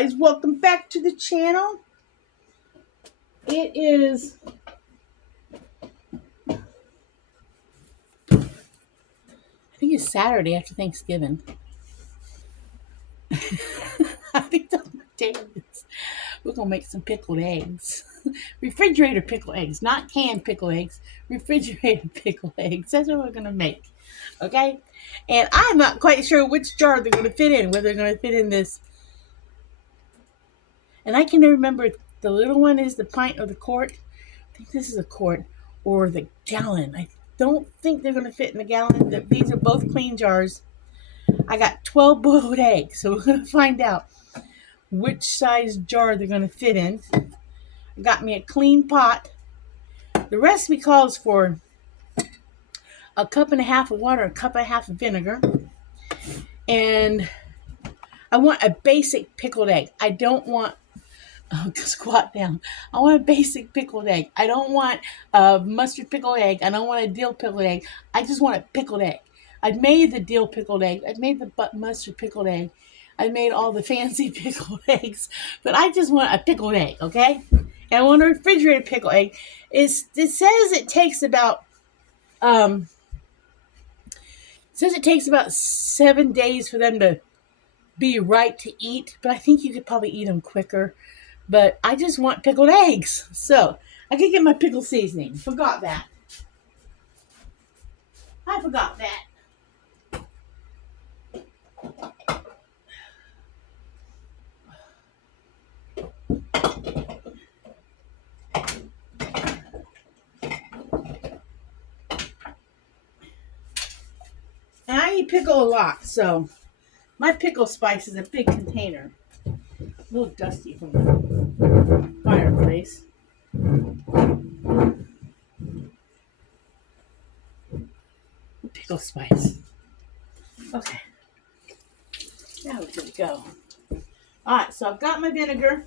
guys, welcome back to the channel. It is I think it's Saturday after Thanksgiving. I think that's my day. We're gonna make some pickled eggs. Refrigerator pickled eggs, not canned pickled eggs. Refrigerated pickled eggs. That's what we're gonna make. Okay? And I'm not quite sure which jar they're gonna fit in, whether they're gonna fit in this. And I can remember the little one is the pint or the quart. I think this is a quart or the gallon. I don't think they're going to fit in the gallon. These are both clean jars. I got 12 boiled eggs, so we're going to find out which size jar they're going to fit in. I got me a clean pot. The recipe calls for a cup and a half of water, a cup and a half of vinegar, and I want a basic pickled egg. I don't want squat down. I want a basic pickled egg. I don't want a mustard pickled egg. I don't want a dill pickled egg. I just want a pickled egg. I've made the dill pickled egg. I've made the mustard pickled egg. I've made all the fancy pickled eggs. But I just want a pickled egg, okay? And I want a refrigerated pickled egg. It says it takes about 7 days for them to be right to eat. But I think you could probably eat them quicker. But I just want pickled eggs. So, I can get my pickle seasoning. Forgot that. I forgot that. And I eat pickle a lot, so my pickle spice is a big container. A little dusty from the fireplace. Pickle spice. Okay. Now we're good to go. Alright, so I've got my vinegar.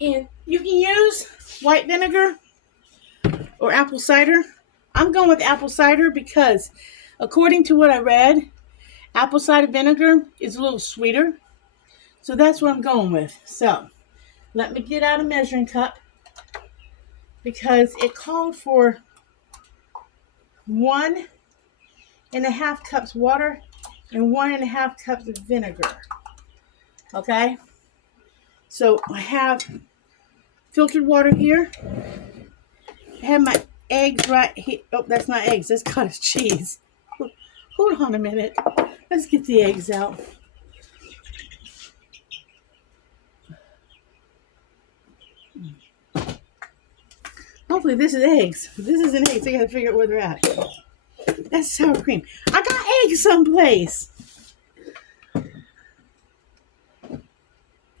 And you can use white vinegar or apple cider. I'm going with apple cider because according to what I read, apple cider vinegar is a little sweeter. So that's what I'm going with. So let me get out a measuring cup because it called for 1.5 cups water and 1.5 cups of vinegar. Okay? So I have filtered water here. I have my eggs right here. Oh, that's not eggs. That's cottage cheese. Hold on a minute. Let's get the eggs out. Hopefully this is eggs. If this isn't eggs, I gotta figure out where they're at. That's sour cream. I got eggs someplace. I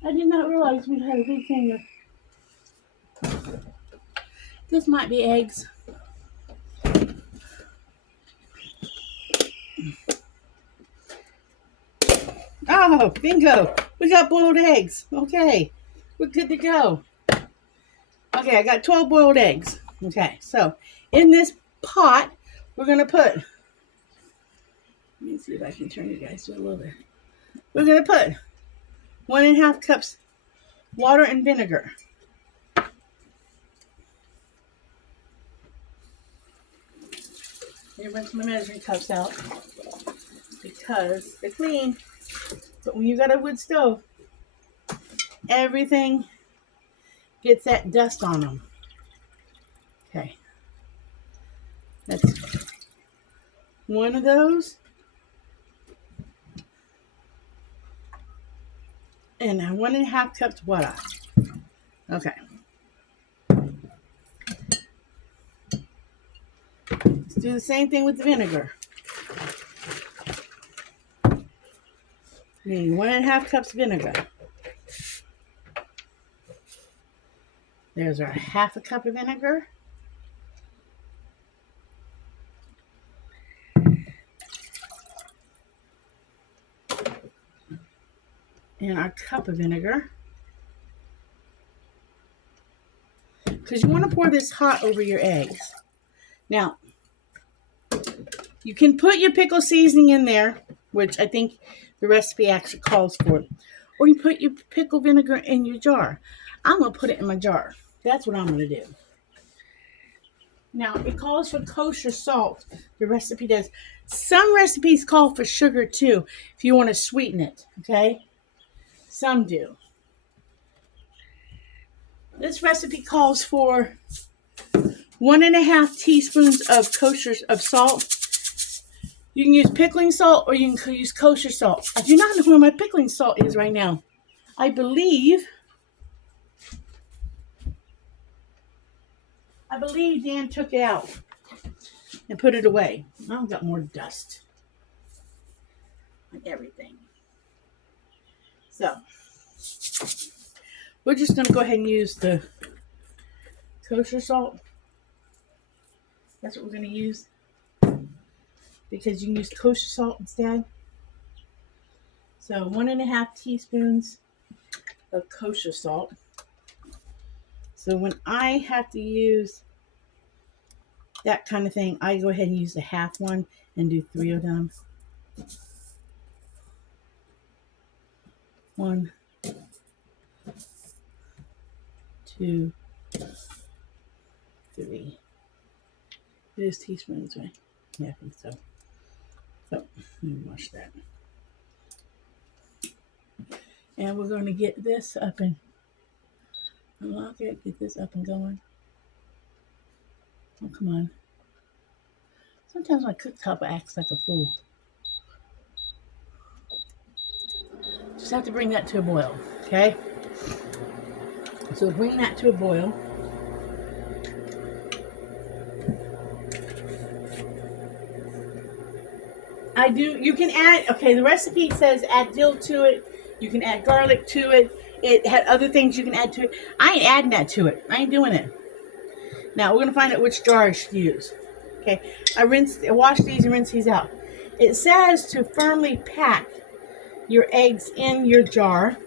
did not realize we had a big thing of... This might be eggs. Oh, bingo. We got boiled eggs. Okay. We're good to go. Okay, I got 12 boiled eggs. Okay, so in this pot, we're going to put... Let me see if I can turn you guys to a little bit. We're going to put 1.5 cups water and vinegar. Here brings my measuring cups out because they're clean. But when you got a wood stove, everything gets that dust on them. Okay. That's one of those. And 1.5 cups water. Okay. Let's do the same thing with the vinegar. Meaning 1.5 cups vinegar. There's our 1/2 cup of vinegar. And our cup of vinegar. Because you want to pour this hot over your eggs. Now, you can put your pickle seasoning in there, which I think the recipe actually calls for. or you put your pickle vinegar in your jar. I'm going to put it in my jar. That's what I'm going to do. Now, it calls for kosher salt. The recipe does. Some recipes call for sugar too, if you want to sweeten it, okay? Some do. This recipe calls for 1.5 teaspoons of kosher salt. You can use pickling salt or you can use kosher salt. I do not know where my pickling salt is right now. I believe Dan took it out and put it away. I've got more dust on everything. So, we're just going to go ahead and use the kosher salt. That's what we're going to use, because you can use kosher salt instead. So 1.5 teaspoons of kosher salt. So when I have to use that kind of thing, I go ahead and use the half one and do 3 of them. 1, 2, 3. It is teaspoons, right? Yeah, I think so. So, let me wash that. And we're going to get this up and unlock it, get this up and going. Oh, come on. Sometimes my cooktop acts like a fool. Just have to bring that to a boil, okay? So bring that to a boil. You can add, okay, the recipe says add dill to it. You can add garlic to it. It had other things you can add to it. I ain't adding that to it. I ain't doing it. Now, we're going to find out which jar I should use. Okay, I wash these and rinse these out. It says to firmly pack your eggs in your jar.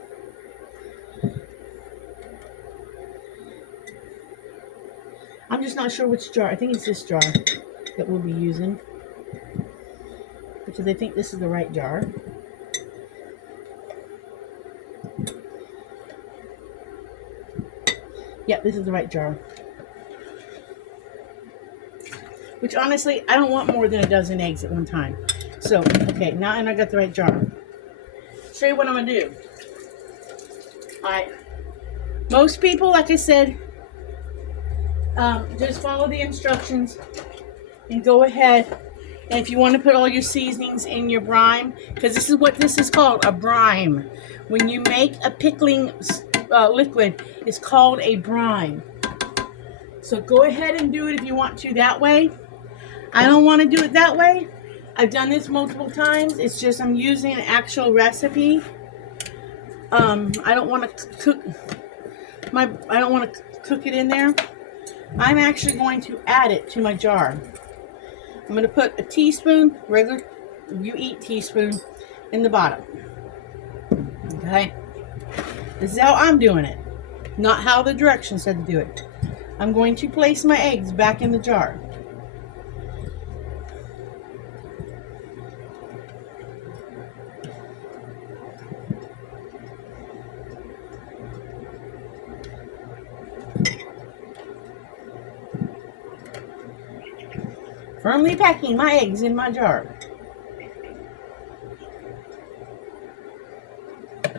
I'm just not sure which jar. I think it's this jar that we'll be using, because I think this is the right jar. Yep, this is the right jar. Which, honestly, I don't want more than a dozen eggs at one time. So, okay, now I got the right jar. Show you what I'm going to do. Alright. Most people, like I said, just follow the instructions and go ahead. And if you want to put all your seasonings in your brine, because this is what this is called, a brine. When you make a pickling liquid, it's called a brine. So go ahead and do it if you want to that way. I don't want to do it that way. I've done this multiple times. It's just I'm using an actual recipe. I don't want to cook it in there. I'm actually going to add it to my jar. I'm going to put a teaspoon, regular you eat teaspoon, in the bottom. Okay? This is how I'm doing it, not how the directions said to do it. I'm going to place my eggs back in the jar. Firmly packing my eggs in my jar. I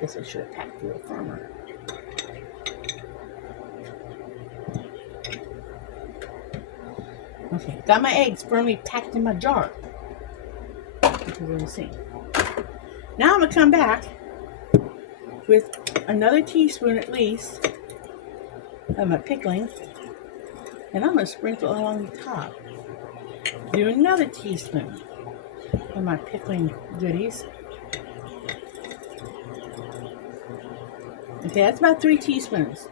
guess I should have packed a little firmer. Okay, got my eggs firmly packed in my jar. We're gonna see. Now I'm gonna come back with another teaspoon at least of my pickling, and I'm gonna sprinkle along the top. Do another teaspoon of my pickling goodies. Okay, that's about 3 teaspoons.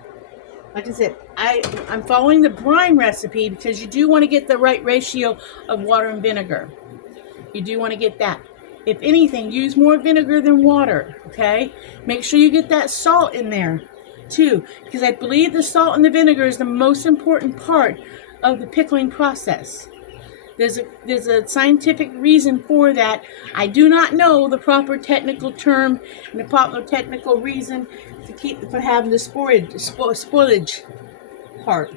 Like I said, I'm following the brine recipe because you do want to get the right ratio of water and vinegar. You do want to get that. If anything, use more vinegar than water, okay? Make sure you get that salt in there, too, because I believe the salt and the vinegar is the most important part of the pickling process. There's a scientific reason for that. I do not know the proper technical term and the proper technical reason to keep for having the spoilage part.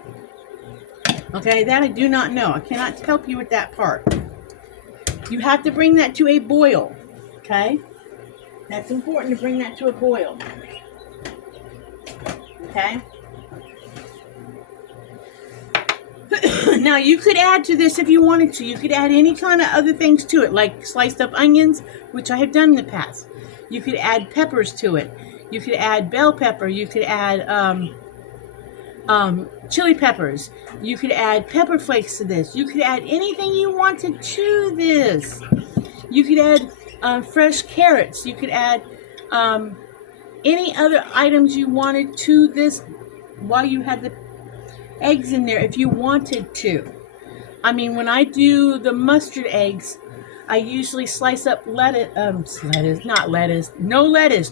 Okay, that I do not know. I cannot help you with that part. You have to bring that to a boil. Okay, that's important to bring that to a boil. Okay. Now you could add to this if you wanted to. You could add any kind of other things to it, like sliced up onions, which I have done in the past. You could add peppers to it. You could add bell pepper. You could add chili peppers. You could add pepper flakes to this. You could add anything you wanted to this. You could add fresh carrots. You could add any other items you wanted to this while you had the eggs in there if you wanted to. I mean, when I do the mustard eggs, I usually slice up lettuce. No lettuce.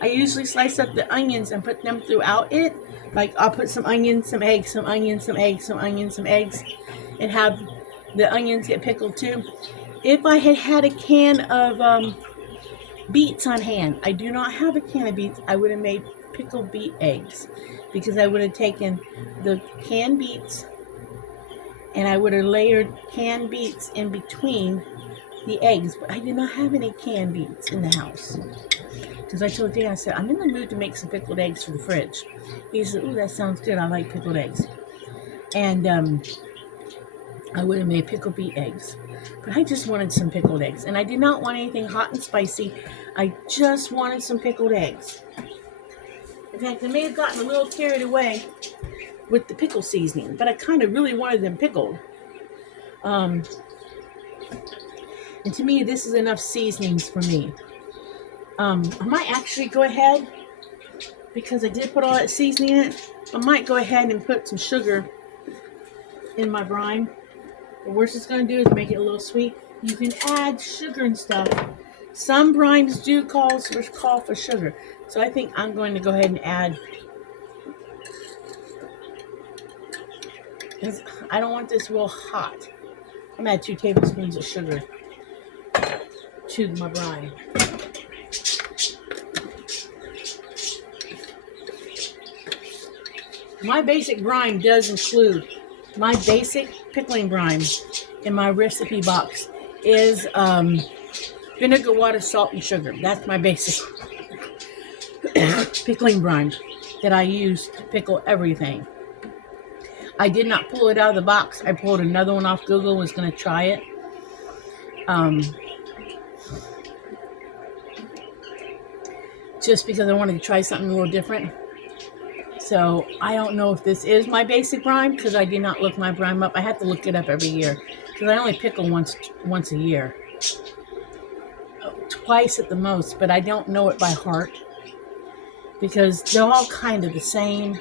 I usually slice up the onions and put them throughout it. Like I'll put some onions, some eggs, some onions, some eggs, some onions, some eggs, and have the onions get pickled too. If I had a can of beets on hand, I do not have a can of beets. I would have made pickled beet eggs, because I would have taken the canned beets and I would have layered canned beets in between the eggs. But I did not have any canned beets in the house, because I told Dan, I said, I'm in the mood to make some pickled eggs for the fridge. He said, ooh, that sounds good. I like pickled eggs. And I would have made pickled beet eggs. But I just wanted some pickled eggs. And I did not want anything hot and spicy. I just wanted some pickled eggs. In fact, I may have gotten a little carried away with the pickle seasoning, but I kind of really wanted them pickled. And to me, this is enough seasonings for me. I might actually go ahead, because I did put all that seasoning in it, I might go ahead and put some sugar in my brine. The worst it's going to do is make it a little sweet. You can add sugar and stuff. Some brines do call for sugar. So I think I'm going to go ahead and add, because I don't want this real hot. I'm going to add 2 tablespoons of sugar to my brine. My basic brine does include, my basic pickling brine in my recipe box is vinegar, water, salt, and sugar. That's my basic pickling brine that I use to pickle everything. I did not pull it out of the box. I pulled another one off Google, was going to try it. Just because I wanted to try something a little different. So I don't know if this is my basic brine, because I did not look my brine up. I have to look it up every year, because I only pickle once a year. Twice at the most, but I don't know it by heart, because they're all kind of the same.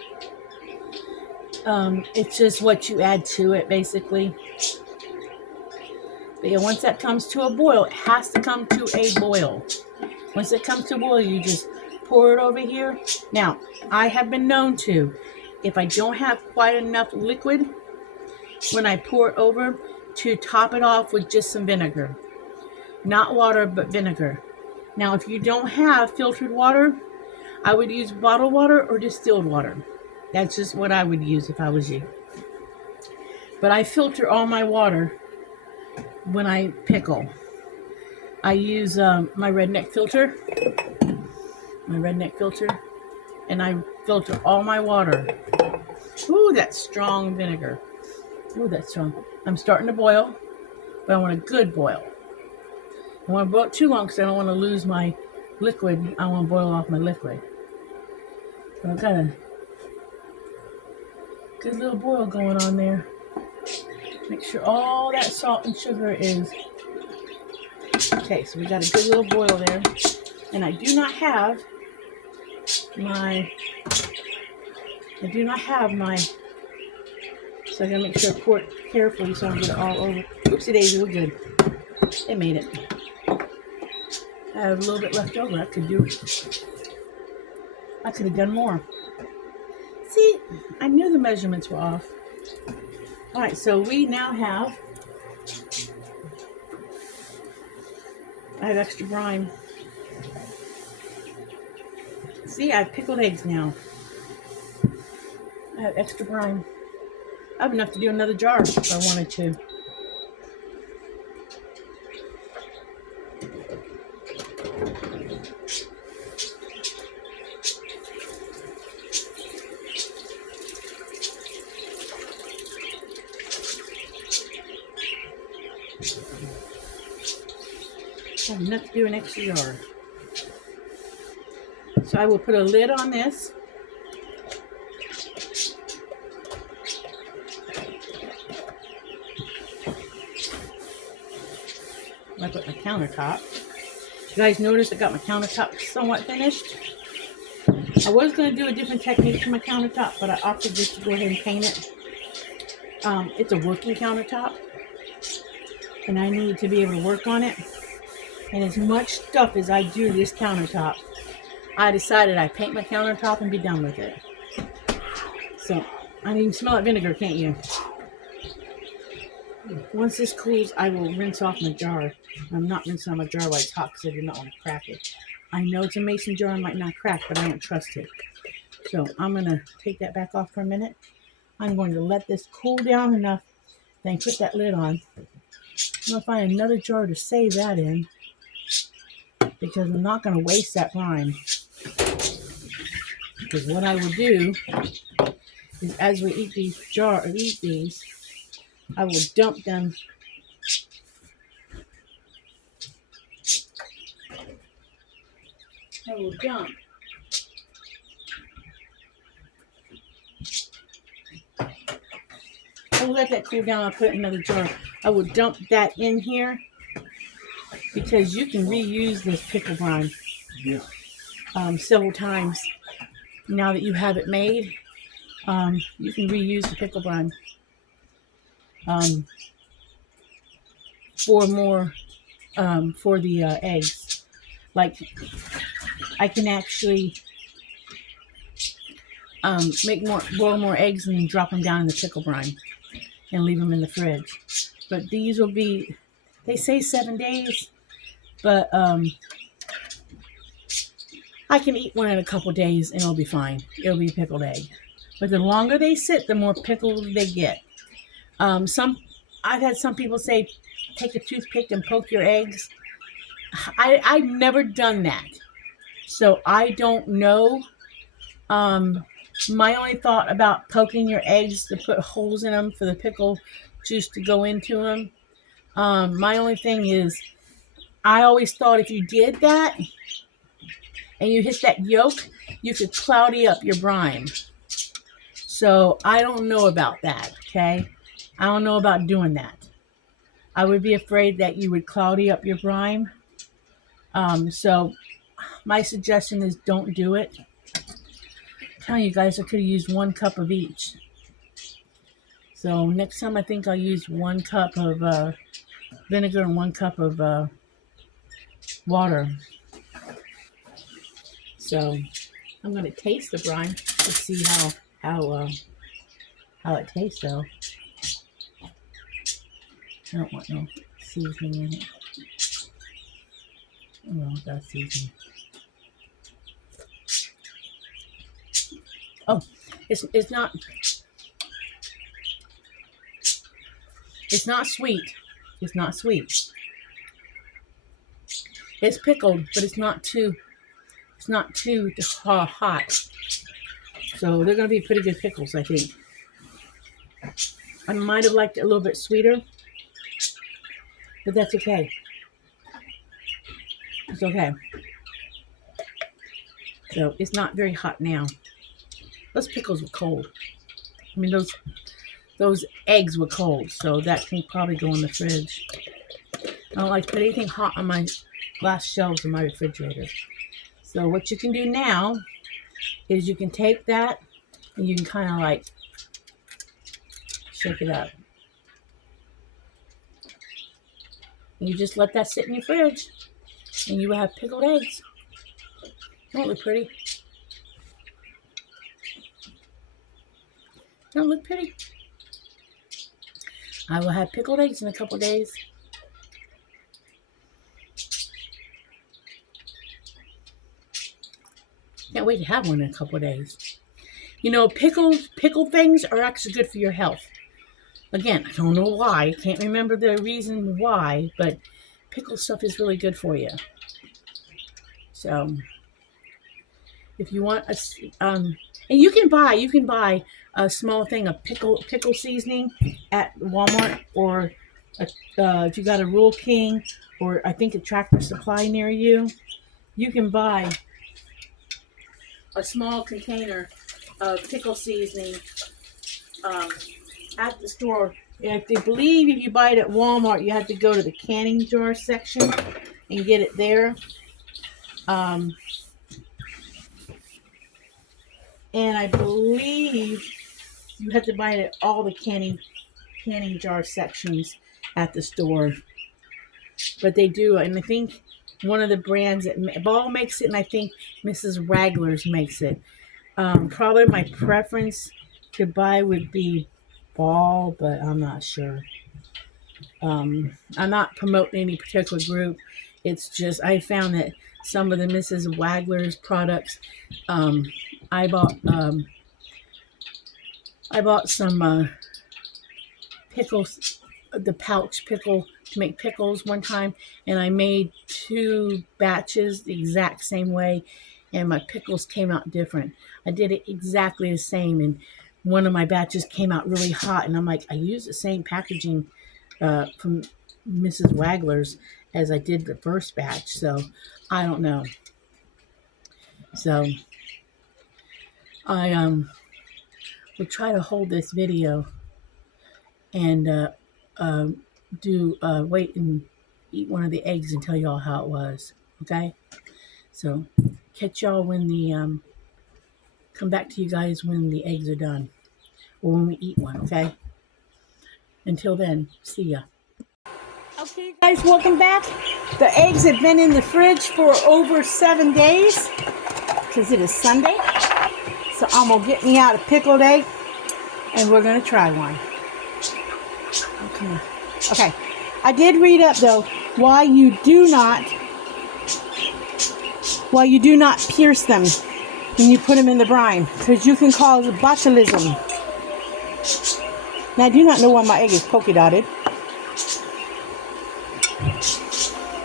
It's just what you add to it, basically. But yeah, once that comes to a boil, it has to come to a boil. Once it comes to a boil, you just pour it over here. Now, I have been known to, if I don't have quite enough liquid, when I pour it over, to top it off with just some vinegar. Not water, but vinegar. Now, if you don't have filtered water, I would use bottled water or distilled water. That's just what I would use if I was you. But I filter all my water when I pickle. I use my redneck filter. And I filter all my water. Ooh, that's strong vinegar. Ooh, that's strong. I'm starting to boil, but I want a good boil. I don't want to boil it too long, because I don't want to lose my liquid. I want to boil off my liquid. So I've got a good little boil going on there. Make sure all that salt and sugar is... Okay, so we got a good little boil there. And I do not have my... So I gotta make sure I pour it carefully so I don't get it all over. Oopsie daisy, we're good. It made it. I have a little bit left over. I could have done more. See, I knew the measurements were off. All right, so we now I have extra brine. See, I have pickled eggs now. I have extra brine. I have enough to do another jar if I wanted to. I have enough to do an extra jar. So I will put a lid on this. I put my countertop. You guys notice I got my countertop somewhat finished. I was going to do a different technique to my countertop, but I opted just to go ahead and paint it. It's a working countertop, and I need to be able to work on it. And as much stuff as I do this countertop, I decided I'd paint my countertop and be done with it. So, I mean, you can smell that vinegar, can't you? Once this cools, I will rinse off my jar. I'm not rinsing on my jar while it's hot because I do not want to crack it. I know it's a mason jar, I might not crack, but I don't trust it. So I'm going to take that back off for a minute. I'm going to let this cool down enough, then put that lid on. I'm going to find another jar to save that in, because I'm not going to waste that brine. Because what I will do is, as we eat these, I will dump them. I will let that cool down. I'll put it in another jar. I will dump that in here because you can reuse this pickle brine several times. Now that you have it made, you can reuse the pickle brine for more for the eggs. Like, I can actually boil more eggs and then drop them down in the pickle brine and leave them in the fridge. But these will be, they say 7 days, but I can eat one in a couple days and it'll be fine. It'll be pickled egg. But the longer they sit, the more pickled they get. I've had some people say, take a toothpick and poke your eggs. I've never done that, so I don't know. My only thought about poking your eggs to put holes in them for the pickle juice to go into them. My only thing is, I always thought if you did that and you hit that yolk, you could cloudy up your brine. So I don't know about that, okay? I don't know about doing that. I would be afraid that you would cloudy up your brine. So my suggestion is don't do it. I'm telling you guys, I could have used 1 cup of each. So next time I think I'll use 1 cup of vinegar and 1 cup of water. So I'm going to taste the brine to see how it tastes, though. I don't want no seasoning in it. Oh, that's seasoning. Oh, it's not sweet. It's not sweet. It's pickled, but it's not too hot. So they're going to be pretty good pickles, I think. I might have liked it a little bit sweeter, but that's okay. It's okay. So it's not very hot now. Those pickles were cold. I mean, those eggs were cold, so that can probably go in the fridge. I don't like to put anything hot on my glass shelves in my refrigerator. So what you can do now is you can take that and you can kind of like shake it up. And you just let that sit in your fridge and you will have pickled eggs. Don't look pretty? Don't look pretty? I will have pickled eggs in a couple days. Can't wait to have one in a couple days. You know, pickle things are actually good for your health. Again, I don't know why. I can't remember the reason why, but pickle stuff is really good for you. So, if you want and you can buy a small thing of pickle seasoning at Walmart, or if you got a Rural King, or I think a Tractor Supply near you, you can buy a small container of pickle seasoning at the store. I believe if you buy it at Walmart, you have to go to the canning jar section and get it there. And I believe you have to buy it at all the canning jar sections at the store. But they do, and I think one of the brands that Ball makes it, and I think Mrs. Wagler's makes it. Probably my preference to buy would be Ball, but I'm not sure. I'm not promoting any particular group. It's just I found that some of the Mrs. Wagler's products, I bought some pickles, the pouch pickle to make pickles one time, and I made 2 batches the exact same way, and my pickles came out different. I did it exactly the same, and one of my batches came out really hot, and I'm like, I used the same packaging from Mrs. Wagler's as I did the first batch, so I don't know. So I will try to hold this video and wait and eat one of the eggs and tell y'all how it was. Okay, so catch y'all when the come back to you guys when the eggs are done, or when we eat one. Okay, until then, see ya. Okay, guys, welcome back. The eggs have been in the fridge for over 7 days because it is Sunday. So I'm gonna get me out a pickled egg, and we're gonna try one. Okay. I did read up though why you do not pierce them when you put them in the brine, because you can cause botulism. Now I do not know why my egg is polka dotted.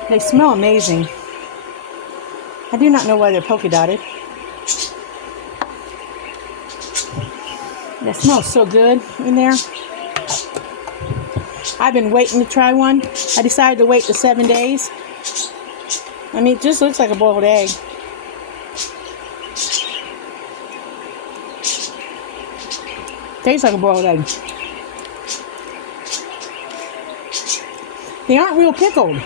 They smell amazing. I do not know why they're polka dotted. That smells so good in there. I've been waiting to try one. I decided to wait the 7 days. I mean, it just looks like a boiled egg. Tastes like a boiled egg. They aren't real pickled.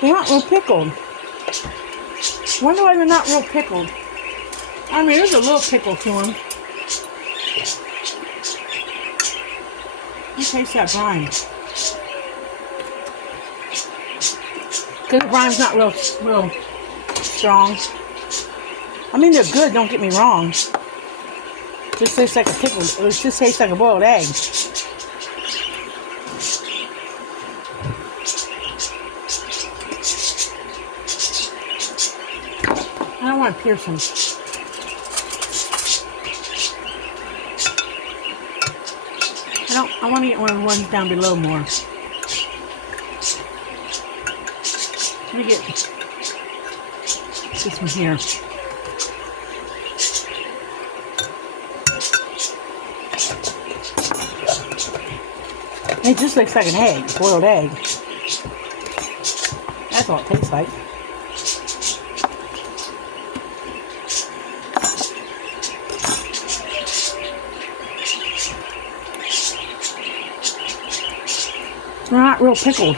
They aren't real pickled. Wonder why they're not real pickled. I mean, there's a little pickle to them. You taste that brine. Because the brine's not real strong. I mean, they're good, don't get me wrong. It just tastes like a pickle. It just tastes like a boiled egg. I don't want to pierce them. I want to get one of the ones down below more. Let me get this one here. It just looks like an egg, boiled egg. That's all it tastes like. They're not real pickled.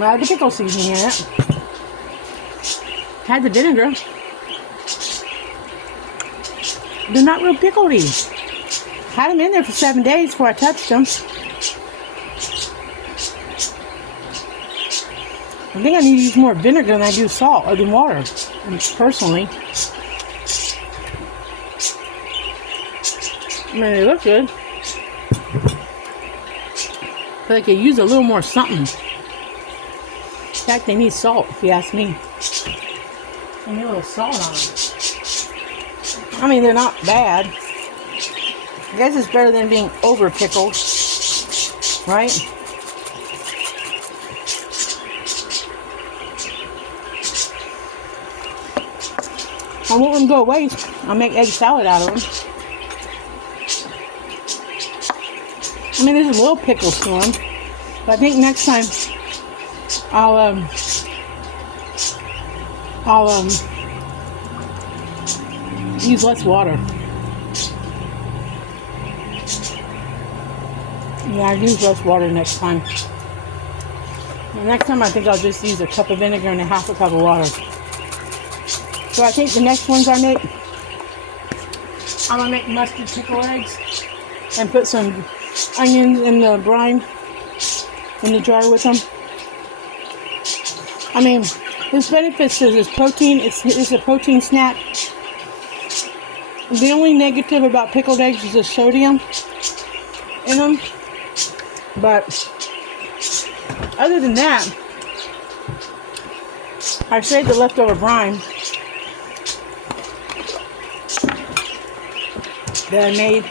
I had the pickle seasoning in it. Had the vinegar. They're not real pickledy. Had them in there for 7 days before I touched them. I think I need to use more vinegar than I do salt or than water, personally. I mean, they look good. But I could use a little more something. In fact, they need salt, if you ask me. I need a little salt on them. I mean, they're not bad. I guess it's better than being over pickled, right? I won't let them go to waste. I'll make egg salad out of them. I mean, there's a little pickle to them, but I think next time I'll use less water. Yeah, I use less water next time. The next time I think I'll just use a cup of vinegar and a half a cup of water. So I think the next ones I make, I'm gonna make mustard pickle eggs and put some onions in the brine in the jar with them. I mean, there's benefits to this protein. It's a protein snack. The only negative about pickled eggs is the sodium in them. But other than that, I saved the leftover brine that I made.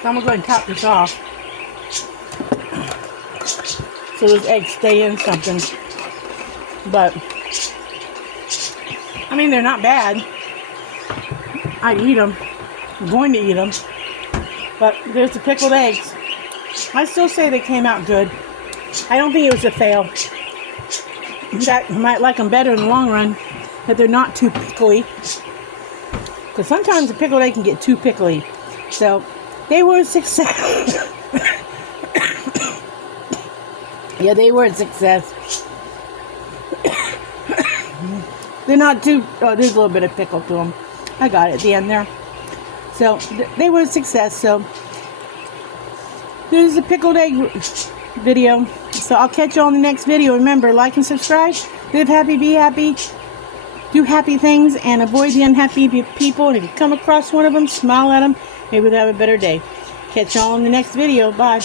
So I'm going to go ahead and top this off so those eggs stay in something. But, I mean, they're not bad. I eat them. I'm going to eat them. But there's the pickled eggs. I still say they came out good. I don't think it was a fail. In fact, I might like them better in the long run, that they're not too pickly. Because sometimes the pickled egg can get too pickly. So, they were a success. Yeah, they were a success. They're not too... Oh, there's a little bit of pickle to them. I got it at the end there. So, they were a success. So, there's a pickled egg video. So, I'll catch you on the next video. Remember, like and subscribe. Live happy, be happy. Do happy things and avoid the unhappy people. And if you come across one of them, smile at them. Maybe they'll have a better day. Catch y'all in the next video. Bye.